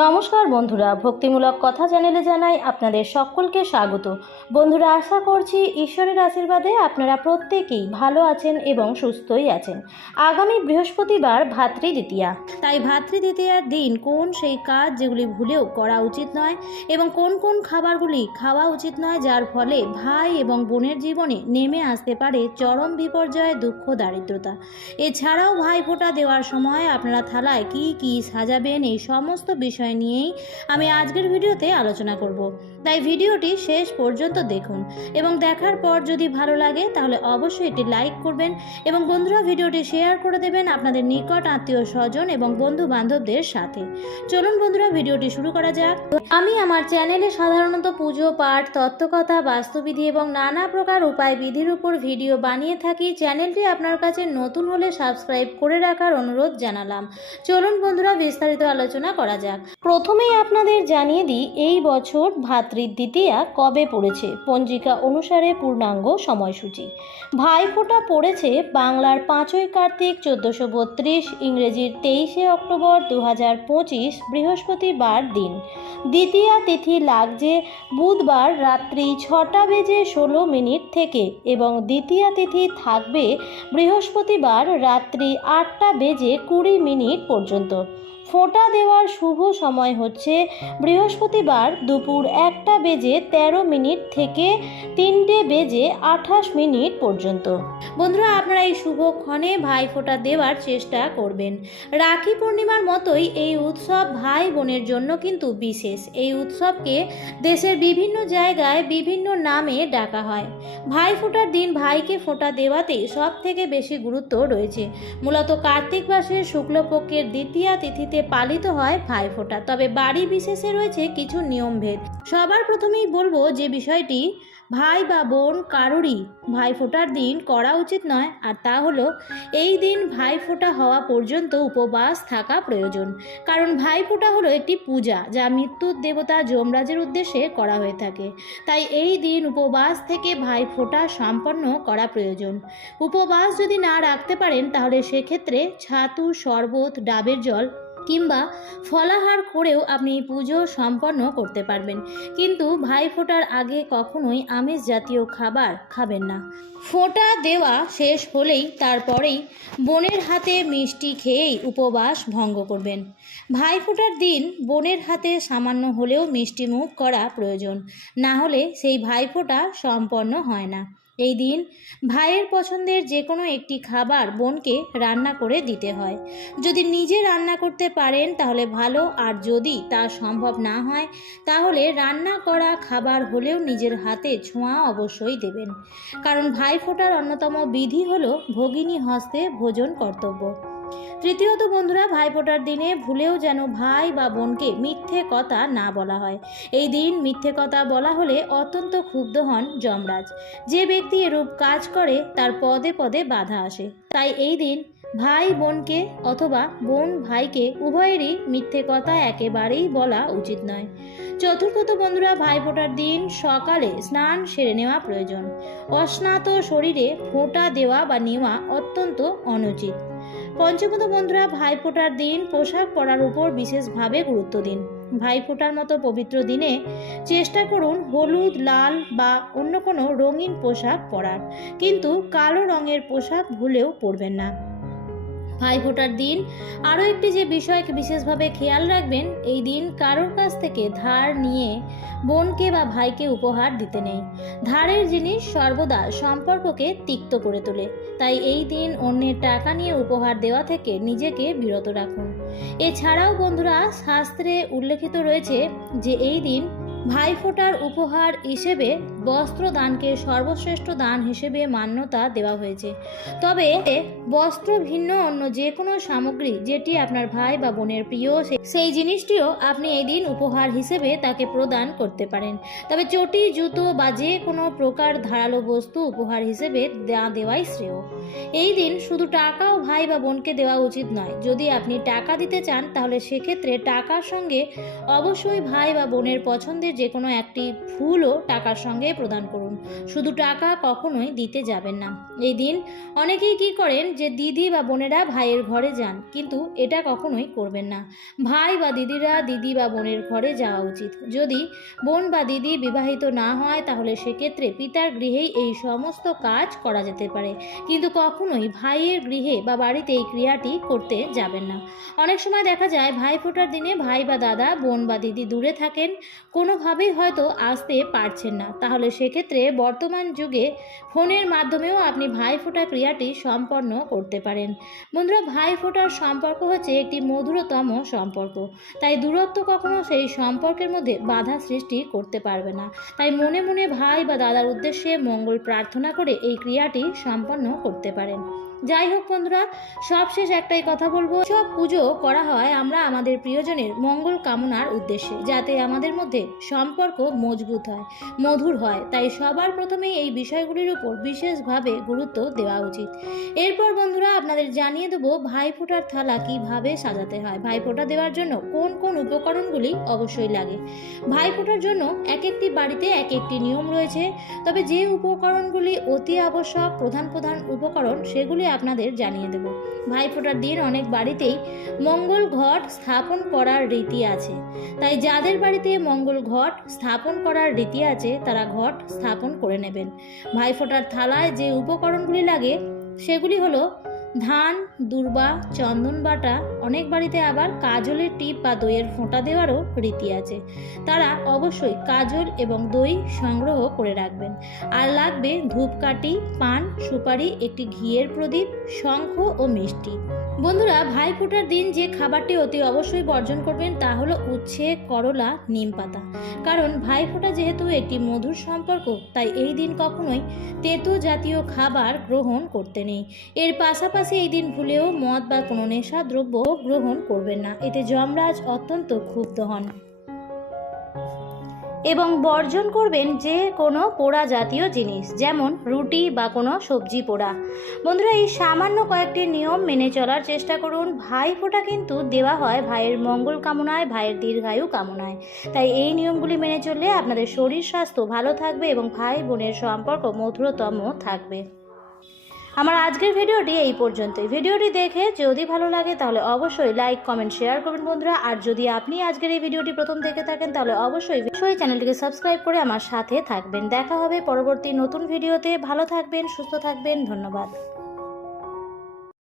নমস্কার বন্ধুরা, ভক্তিমূলক কথা চ্যানেলে জানাই আপনাদের সকলকে স্বাগত। বন্ধুরা, আশা করছি ঈশ্বরের আশীর্বাদে আপনারা প্রত্যেকেই ভালো আছেন এবং সুস্থই আছেন। আগামী বৃহস্পতিবার ভাতৃদ্বিতীয়া তাই ভাতৃদ্বিতীয়ার দিন কোন সেই কাজ যেগুলি ভুলেও করা উচিত নয় এবং কোন কোন খাবারগুলি খাওয়া উচিত নয়, যার ফলে ভাই এবং বোনের জীবনে নেমে আসতে পারে চরম বিপর্যয়, দুঃখ, দারিদ্রতা। এছাড়াও ভাই ভাইফোঁটা দেওয়ার সময় আপনারা থালায় কি কি সাজাবেন, এই সমস্ত বিষয় নিয়েই আমি আজকের ভিডিওতে আলোচনা করব। তাই ভিডিওটি শেষ পর্যন্ত দেখুন এবং দেখার পর যদি ভালো লাগে তাহলে অবশ্যই এটি লাইক করবেন এবং বন্ধুরা ভিডিওটি শেয়ার করে দেবেন আপনাদের নিকট আত্মীয় স্বজন এবং বন্ধু বান্ধবদের সাথে। চলুন বন্ধুরা ভিডিওটি শুরু করা যাক। আমি আমার চ্যানেলে সাধারণত পুজো, পাঠ, তত্ত্বকথা, বাস্তুবিধি এবং নানা প্রকার উপায় বিধির উপর ভিডিও বানিয়ে থাকি। চ্যানেলটি আপনার কাছে নতুন হলে সাবস্ক্রাইব করে রাখার অনুরোধ জানালাম। চলুন বন্ধুরা বিস্তারিত আলোচনা করা যাক। প্রথমেই আপনাদের জানিয়ে দিই, এই বছর ভাতৃদ্বিতীয়া কবে পড়েছে? পঞ্জিকা অনুসারে পূর্ণাঙ্গ সময়সূচি। ভাইফোঁটা পড়েছে বাংলার পাঁচই কার্তিক চোদ্দোশো বত্রিশ, ইংরেজির তেইশে অক্টোবর দু হাজার পঁচিশ, বৃহস্পতিবার দিন। দ্বিতীয়া তিথি লাগছে বুধবার রাত্রি ছটা বেজে ষোলো মিনিট থেকে এবং দ্বিতীয়া তিথি থাকবে বৃহস্পতিবার রাত্রি আটটা বেজে কুড়ি মিনিট পর্যন্ত। ফোঁটা দেওয়ার শুভ সময় হচ্ছে বৃহস্পতিবার দুপুর একটা বেজে ১৩ মিনিট থেকে তিনটে বেজে আঠাশ মিনিট পর্যন্ত। বন্ধুরা, আপনারা এই শুভক্ষণে ভাই ফোঁটা দেওয়ার চেষ্টা করবেন। রাখি পূর্ণিমার মতোই এই উৎসব ভাই বোনের জন্য কিন্তু বিশেষ। এই উৎসবকে দেশের বিভিন্ন জায়গায় বিভিন্ন নামে ডাকা হয়। ভাই ফোঁটার দিন ভাইকে ফোঁটা দেওয়াতেই সব থেকে বেশি গুরুত্ব রয়েছে। মূলত কার্তিক মাসের শুক্লপক্ষের দ্বিতীয়া তিথিতে পালিত হয় ভাইফোঁটা তবে বাড়ি বিশেষে রয়েছে কিছু নিয়মভেদ। সবার প্রথমেই বলব যে বিষয়টি ভাই বা বোন কারোরই ভাইফোঁটার দিন করা উচিত নয়, আর তা হলো এই দিন ভাইফোঁটা হওয়া পর্যন্ত উপবাস থাকা প্রয়োজন। কারণ ভাইফোঁটা হলো একটি পূজা, যা মৃত্যুর দেবতা যমরাজের উদ্দেশ্যে করা হয়ে থাকে। তাই এই দিন উপবাস থেকে ভাইফোঁটা সম্পন্ন করা প্রয়োজন। উপবাস যদি না রাখতে পারেন, তাহলে সেক্ষেত্রে ছাতু, শরবত, ডাবের জল কিংবা ফলাহার করেও আপনি পুজো সম্পন্ন করতে পারবেন। কিন্তু ভাই ফোঁটার আগে কখনোই আমিষ জাতীয় খাবার খাবেন না। ফোঁটা দেওয়া শেষ হলেই তারপরেই বোনের হাতে মিষ্টি খেয়েই উপবাস ভঙ্গ করবেন। ভাই ফোঁটার দিন বোনের হাতে সামান্য হলেও মিষ্টি মুখ করা প্রয়োজন। না হলে সেই ভাইফোঁটা সম্পন্ন হয় না। এই দিন ভাইয়ের পছন্দের যে কোনো একটি খাবার বোনকে রান্না করে দিতে হয়। যদি নিজে রান্না করতে পারেন তাহলে ভালো, আর যদি তা সম্ভব না হয়, তাহলে রান্না করা খাবার হলেও নিজের হাতে ছোঁয়া অবশ্যই দেবেন। কারণ ভাই ফোটার অন্যতম বিধি হলো ভগিনী হস্তে ভোজন কর্তব্য। তৃতীয়ত বন্ধুরা, ভাইফোঁটার দিনে ভুলেও যেন ভাই বা বোনকে মিথ্যে কথা না বলা হয়। এই দিন মিথ্যে কথা বলা হলে অত্যন্ত ক্ষুব্ধ হন যমরাজ। যে ব্যক্তি এরূপ কাজ করে, তার পদে পদে বাধা আসে। তাই এই দিন ভাই বোনকে অথবা বোন ভাইকে উভয়েরই মিথ্যে কথা একেবারেই বলা উচিত নয়। চতুর্থত বন্ধুরা, ভাইফোঁটার দিন সকালে স্নান সেরে নেওয়া প্রয়োজন। অস্নাত শরীরে ফোঁটা দেওয়া বা নেওয়া অত্যন্ত অনুচিত। পঞ্চমত বন্ধুরা, ভাইফোঁটার দিন পোশাক পরার উপর বিশেষভাবে গুরুত্ব দিন। ভাইফোঁটার মতো পবিত্র দিনে চেষ্টা করুন হলুদ, লাল বা অন্য কোনো রঙিন পোশাক পরার। কিন্তু কালো রঙের পোশাক ভুলেও পরবেন না। ভাইফোঁটার দিন। আরও একটি যে বিষয়কে বিশেষভাবে খেয়াল রাখবেন, এই দিন কারোর কাছ থেকে ধার নিয়ে বোনকে বা ভাইকে উপহার দিতে নেই। ধারের জিনিস সর্বদা সম্পর্ককে তিক্ত করে তোলে। তাই এই দিন অন্যের টাকা নিয়ে উপহার দেওয়া থেকে নিজেকে বিরত রাখুন। এছাড়াও বন্ধুরা, শাস্ত্রে উল্লেখিত রয়েছে যে এই দিন ভাইফোঁটার উপহার হিসেবে বস্ত্র দানকে সর্বশ্রেষ্ঠ দান হিসেবে মান্যতা দেওয়া হয়েছে। তবে বস্ত্র ভিন্ন অন্য যে কোনো সামগ্রী যেটি আপনার ভাই বা বোনের প্রিয় সেই জিনিসটিও আপনি এই দিন উপহার হিসেবে তাকে প্রদান করতে পারেন। তবে চটি, জুতো বা যে কোনো প্রকার ধারালো বস্তু উপহার হিসেবে দেওয়া দেওয়াই শ্রেয়। এই দিন শুধু টাকাও ভাই বা বোনকে দেওয়া উচিত নয়। যদি আপনি টাকা দিতে চান, তাহলে সেক্ষেত্রে টাকার সঙ্গে অবশ্যই ভাই বা বোনের পছন্দের যে কোনো একটি ফুলও টাকার সঙ্গে প্রদান করুন। শুধু টাকা কখনোই দিতে যাবেন না। এই দিন অনেকেই কি করেন যে, দিদি বা বোনেরা ভাইয়ের ঘরে যান, কিন্তু এটা কখনোই করবেন না। ভাই বা দিদিরা দিদি বা বোনের ঘরে যাওয়া উচিত। যদি বোন বা দিদি বিবাহিত না হয়, তাহলে সেক্ষেত্রে পিতার গৃহেই এই সমস্ত কাজ করা যেতে পারে। কিন্তু কখনোই ভাইয়ের গৃহে বা বাড়িতে এই ক্রিয়াটি করতে যাবেন না। অনেক সময় দেখা যায়, ভাই ফোটার দিনে ভাই বা দাদা, বোন বা দিদি দূরে থাকেন। কোনোভাবেই হয়তো আসতে পারছেন না। তাহলে সেক্ষেত্রে বর্তমান যুগে ফোনের মাধ্যমেও আপনি ভাই ফোটা ক্রিয়াটি সম্পন্ন করতে পারেন। বন্ধুরা, ভাই ফোটার সম্পর্ক হচ্ছে একটি মধুরতম সম্পর্ক। তাই দূরত্ব কখনো সেই সম্পর্কের মধ্যে বাধা সৃষ্টি করতে পারবে না। তাই মনে মনে ভাই বা দাদার উদ্দেশ্যে মঙ্গল প্রার্থনা করে এই ক্রিয়াটি সম্পন্ন করতে পারেন। যাই হোক বন্ধুরা সবশেষ একটাই কথা বলব। সব পুজো করা হয় আমরা আমাদের প্রিয়জনের মঙ্গল কামনার উদ্দেশ্যে, যাতে আমাদের মধ্যে সম্পর্ক মজবুত হয়, মধুর হয়। তাই সবার প্রথমেই এই বিষয়গুলির উপর বিশেষভাবে গুরুত্ব দেওয়া উচিত। এরপর বন্ধুরা, আপনাদের জানিয়ে দেবো ভাইফোঁটার থালা কীভাবে সাজাতে হয়। ভাইফোঁটা দেওয়ার জন্য কোন কোন উপকরণগুলি অবশ্যই লাগে। ভাইফোঁটার জন্য এক একটি বাড়িতে এক একটি নিয়ম রয়েছে। তবে যে উপকরণগুলি অতি আবশ্যক, প্রধান প্রধান উপকরণ, সেগুলি আপনাদের জানিয়ে দেব। ভাইফোঁটার দিন অনেক বাড়িতেই মঙ্গল ঘট স্থাপন করার রীতি আছে। তাই যাদের বাড়িতে মঙ্গল ঘট স্থাপন করার রীতি আছে, তারা ঘট স্থাপন করে নেবেন। ভাইফোঁটার থালায় যে উপকরণগুলি লাগে, সেগুলি হলো ধান, দুর্বা, চন্দন বাটা অনেক বাড়িতে আবার কাজলের টিপ বা দইয়ের ফোঁটা দেওয়ারও রীতি আছে। তারা অবশ্যই কাজল এবং দই সংগ্রহ করে রাখবেন। আর লাগবে ধূপকাঠি, পান, সুপারি, একটি ঘিয়ের প্রদীপ, শঙ্খ ও মিষ্টি। বন্ধুরা, ভাইফোঁটার দিন যে খাবারটি অতি অবশ্যই বর্জন করবেন তা হলো উচ্ছে, করলা, নিম পাতা। কারণ ভাইফোঁটা যেহেতু একটি মধুর সম্পর্ক, তাই এই দিন কখনোই তেতো জাতীয় খাবার গ্রহণ করতে নেই। এর পাশাপাশি এই দিন ভুলেও মদ বা কোনো নেশা দ্রব্য গ্রহণ করবেন না। এতে যমরাজ অত্যন্ত ক্ষুব্ধ হন। এবং বর্জন করবেন যে কোনো পোড়া জাতীয় জিনিস, যেমন রুটি বা কোনো সবজি পোড়া। বন্ধুরা, এই সামান্য কয়েকটি নিয়ম মেনে চলার চেষ্টা করুন। ভাই ফোঁটা কিন্তু দেওয়া হয় ভাইয়ের মঙ্গল কামনায়, ভাইয়ের দীর্ঘায়ু কামনায়। তাই এই নিয়মগুলি মেনে চললে আপনাদের শরীর স্বাস্থ্য ভালো থাকবে এবং ভাই বোনের সম্পর্ক মধুরতম থাকবে। আমার আজকের ভিডিওটি এই পর্যন্তই। ভিডিওটি দেখে যদি ভালো লাগে তাহলে অবশ্যই লাইক, কমেন্ট, শেয়ার করবেন বন্ধুরা। আর যদি আপনি আজকের এই ভিডিওটি প্রথম দেখে থাকেন তাহলে অবশ্যই বিষয় চ্যানেলটিকে সাবস্ক্রাইব করে আমার সাথে থাকবেন। দেখা হবে পরবর্তী নতুন ভিডিওতে। ভালো থাকবেন, সুস্থ থাকবেন। ধন্যবাদ।